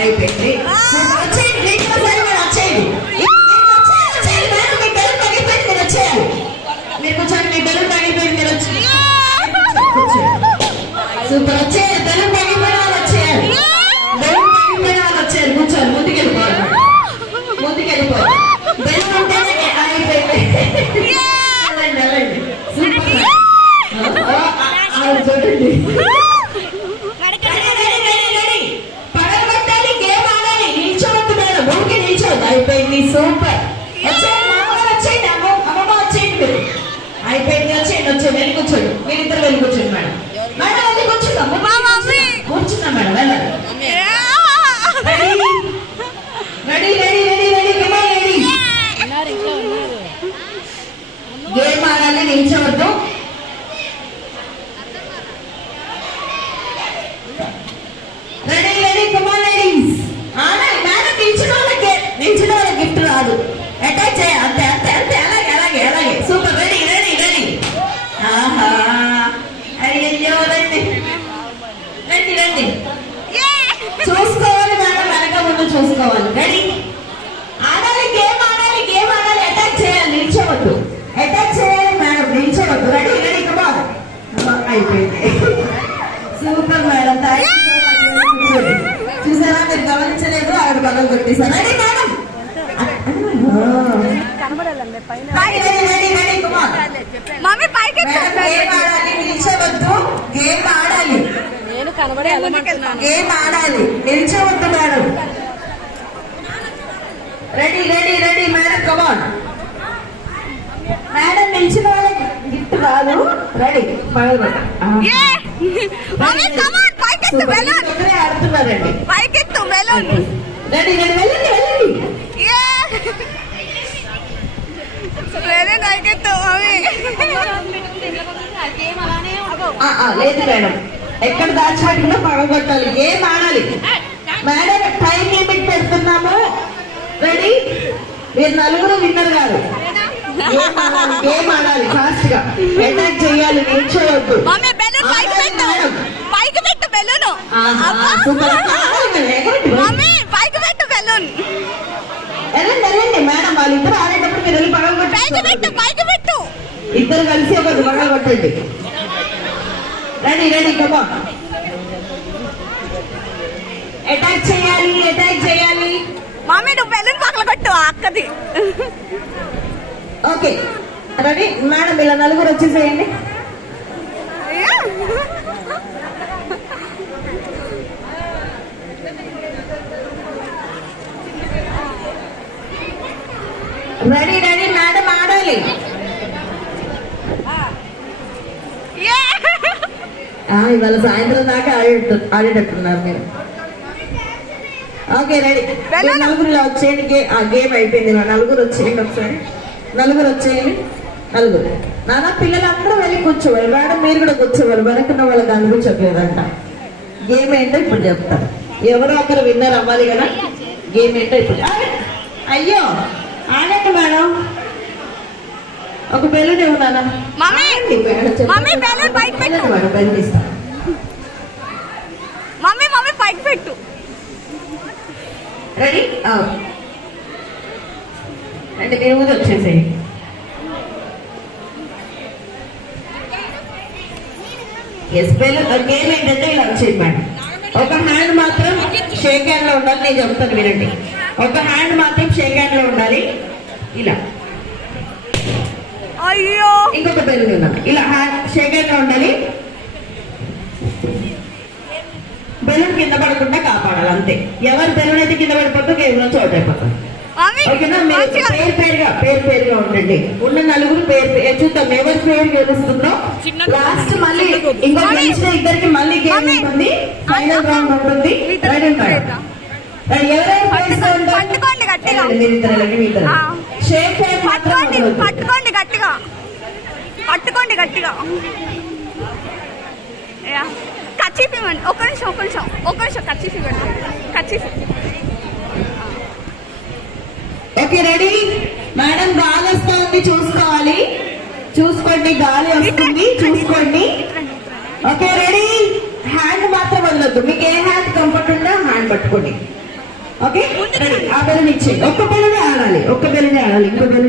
అయిపోయింది. వచ్చేయండి మీరు కూర్చొని మీ బెలూన్ పగిలిపోయింది మీరు వచ్చి సూపర్ వచ్చేయాలి. బెలూన్ పగిలిపోయిన వాళ్ళు వచ్చేయాలి. బెలూన్ పగిలిపోయిన వాళ్ళు వచ్చేయాలి. కూర్చోండి ముందుకెళ్ళిపోవాలి. ముందుకెళ్ళిపోవాలి. బెలూన్ ఉంటేనే అయిపోయింది. వెళ్ళండి వెళ్ళండి సూపర్ చూడండి. పడగొట్టాలి గేమ్ ఆడాలి. నిల్చోవద్దు మేడం ఊరికి నిల్చోవద్దు. అయిపోయింది సూపర్. వచ్చేయండి అమ్మమ్మ వచ్చేయండి. అమ్మమ్మ వచ్చేయండి మీరు. అయిపోయింది వచ్చేయండి వచ్చేయండి వెళ్ళి కూర్చోండి. మీరిద్దరు వెళ్ళి కూర్చోండి మేడం. మేడం వెళ్ళి కూర్చుందాం. కూర్చుందాం మేడం వెళ్ళండి. రెడీ రెడీ రెడీ రెడీ కమా రెడీ. గేమ్ ఆడాలి నిల్చోవద్దు. రెడీ రెడీ కమా లేడీస్. ఆడాలి మేడం. నిల్చిన వాళ్ళకి గిఫ్ట్ రాదు. అటాక్ చేయాలి అంతే అంతే అంతే. అలాగే అలాగే అలాగే సూపర్. Ready ready ready. ఆహా అయ్యో రండి రండి రండి. చూసుకోవాలి మేడం వెనక ముందు చూసుకోవాలి. రెడీ ఆడాలి గేమ్ ఆడాలి గేమ్ ఆడాలి. అటాక్ చేయాలి నిల్చోవద్దు. అటాక్ చేయాలి మేడం నిల్చోవద్దు. Ready ready come on. అయిపోయింది సూపర్ మేడం. చూసారా మీరు గమనించలేదు. ఆవిడ పగలు కొట్టేశారు. Ready madam. నిల్చోవద్దు. గేమ్ ఆడాలి. గేమ్ ఆడాలి నిల్చోవద్దు madam. Ready ready ready madam come on. Madam నిలిచిన వాళ్ళకి గిఫ్ట్ రాదు. రెడీ ఆడుతున్నారండి. రెడీ రెడీ వెళ్ళండి వెళ్ళండి. లేదు మేడం ఎక్కడ దాచిపెట్టుకున్నా పగగొట్టాలి. గేమ్ ఆడాలి మేడం. టైం లిమిట్ పెడుతున్నాము. రెడీ మీరు నలుగురు విన్నర్ గారు. గేమ్ ఆడాలి ఫాస్ట్ గా. అటాక్ చేయాలి నిల్చోవద్దు. వెళ్ళండి వెళ్ళండి మేడం. వాళ్ళిద్దరు ఆడేటప్పుడు మీరు వెళ్ళి పగలగొట్టు. ఇద్దరు కలిసి ఒకటి పగలగొట్టండి. Ready ready come on. అటాక్ చేయాలి అటాక్ చేయాలి. మమ్మీ నువ్వు బెలూన్ పగలగొట్టు అక్కది. Okay ready madam. ఇలా నలుగురు వచ్చేసేయండి. రెడీ రెడీ మేడం ఆడాలి. ఇవాళ సాయంత్రం దాకా ఆడేటట్టున్నారు మీరు. Okay ready. నలుగురు ఇలా వచ్చేయండి. గేమ్ అయిపోయింది. నలుగురు వచ్చేయండి ఒకసారి. నలుగురు వచ్చేయండి. నలుగురు నానా పిల్లలందరూ వెళ్ళి కూర్చోవాలి. మేడం మీరు కూడా కూర్చోవాలి. వెనకున్న వాళ్ళకి అనిపించట్లేదంట. గేమ్ ఏంటో ఇప్పుడు చెప్తారు. ఎవరో ఒకరు విన్నర్ అవ్వాలి కదా. గేమ్ ఏంటో ఇప్పుడు. అయ్యో ఆడండి మేడం. ఒక బెలూన్ ఇవ్వనా. బెలూన్ ఇస్తాను. మమ్మీ పైకి పెట్టు. రెడీ అంటే మీరు ముందు వచ్చేసేయి. గేమ్ ఏంటంటే ఇలా వచ్చేది మేడం. ఒక హ్యాండ్ మాత్రం షేక్ హ్యాండ్ లో ఉండాలి. నేను చెప్తాను వినండి. ఒక హ్యాండ్ మాత్రం షేక్ హ్యాండ్ లో ఉండాలి. ఇలా అయ్యో ఇంకొక బెలూన్ ఉండాలి. ఇలా షేక్ హ్యాండ్ లో ఉండాలి. బెలూన్ కింద పడకుండా కాపాడాలి అంతే. ఎవరి బెలూన్ అయితే కింద పడిపోతే గేమ్ లో చోట అయిపోతుంది. ఓకేనా. మీరు పేరు పేరుగా ఉండండి. ఉన్న నలుగురు పేరు చూద్దాం ఎవరి పేరు గెలుస్తుందో. లాస్ట్ మళ్ళీ ఇంకో గెలిచిన ఇద్దరికి మళ్ళీ గేమ్ ఉంటుంది. ఫైనల్ రౌండ్ ఉంటుంది. Ready madam. పట్టుకోండి గట్టిగా. పట్టుకోండి గట్టిగా. పట్టుకోండి గట్టిగా. కచ్చీఫ్ ఇవ్వండి. ఒక్క నిమిషం కచ్చీఫ్ ఇవ్వండి. కచ్చీఫ్. Okay ready madam. గాలి వస్తుంది చూసుకోవాలి. చూసుకోండి గాలి వస్తుంది చూసుకోండి. Okay ready. హ్యాండ్ మాత్రం వదలొద్దు. మీకు ఏ హ్యాండ్ కంఫర్ట్ ఉందో హ్యాండ్ పట్టుకోండి. ఓకే ఆ బెలూన్ ఇచ్చేయండి. ఒక్క బెలూనే ఆడాలి, ఒక్క బెలూనే ఆడాలి, ఇంకో బెలూన్